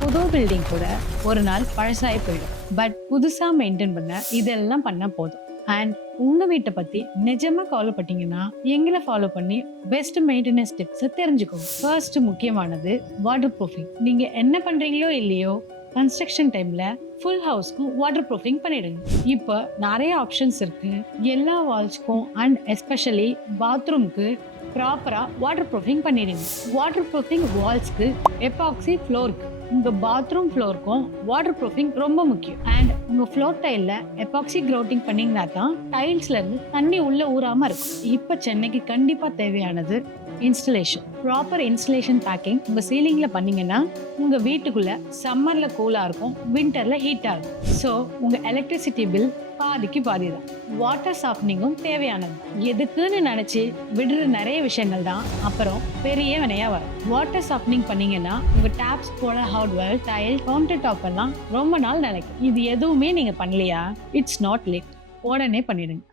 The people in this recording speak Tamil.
புது பில்டிங் கூட ஒரு நாள் பழசாயி போயிடும். பட் புதுசா மெயின்டைன் பண்ண இதெல்லாம் பண்ணா போதும். அண்ட் உங்க வீட்டை பத்தி நிஜமா கவலைப்பட்டீங்கன்னா எங்களை ஃபாலோ பண்ணி பெஸ்ட் மெயின்டெனன்ஸ் டிப்ஸ் தெரிஞ்சுக்கோங்க. ஃபர்ஸ்ட் முக்கியமானது வாட்டர் ப்ரூஃபிங். நீங்க என்ன பண்றீங்களோ இல்லையோ கன்ஸ்ட்ரக்ஷன் டைம்ல ஃபுல் ஹவுஸ்க்கும் வாட்டர் ப்ரூஃபிங் பண்ணிடுங்க. இப்போ நிறைய ஆப்ஷன்ஸ் இருக்கு. எல்லா வால்ஸ்க்கும் அண்ட் எஸ்பெஷலி பாத்ரூம்க்கு ப்ராப்பரா வாட்டர் ப்ரூஃபிங் பண்ணிடுங்க. வாட்டர் ப்ரூஃபிங் வால்ஸ்க்கு, எபாக்சி ஃப்ளோருக்கு, உங்க பாத்ரூம் ஃப்ளோருக்கும் வாட்டர் ப்ரூஃபிங் ரொம்ப முக்கியம். அண்ட் உங்க ஃப்ளோர் டைல்ல எபாக்சி கிரவுட்டிங் பண்ணீங்கன்னா தான் டைல்ஸ்ல இருந்து தண்ணி உள்ள ஊறாம இருக்கும். இப்ப சென்னைக்கு கண்டிப்பா தேவையானது இன்ஸ்டலேஷன். ப்ராப்பர் இன்ஸ்டலேஷன் பேக்கிங் உங்க சீலிங்ல பண்ணீங்கன்னா உங்க வீட்டுக்குள்ள சம்மர்ல கூலா இருக்கும், விண்டர்ல ஹீட்டா இருக்கும். ஸோ உங்க எலக்ட்ரிசிட்டி பில் பாதிக்கு பாதி தான். வாட்டர் சாஃப்ட்னிங்கும் தேவையானது. எதுக்குன்னு நினைச்சு விடுற நிறைய விஷயங்கள் தான் அப்புறம் பெரிய வினையா வரும். வாட்டர் சாஃப்ட்னிங் பண்ணீங்கன்னா உங்க டேப்ஸ் போல ஹார்ட்வேர், டைல், கவுண்டர் டாப் எல்லாம் ரொம்ப நாள் நிலைக்கும். இது எதுவுமே நீங்க பண்ணலையா, இட்ஸ் நாட் லேட். உடனே பண்ணிடுங்க.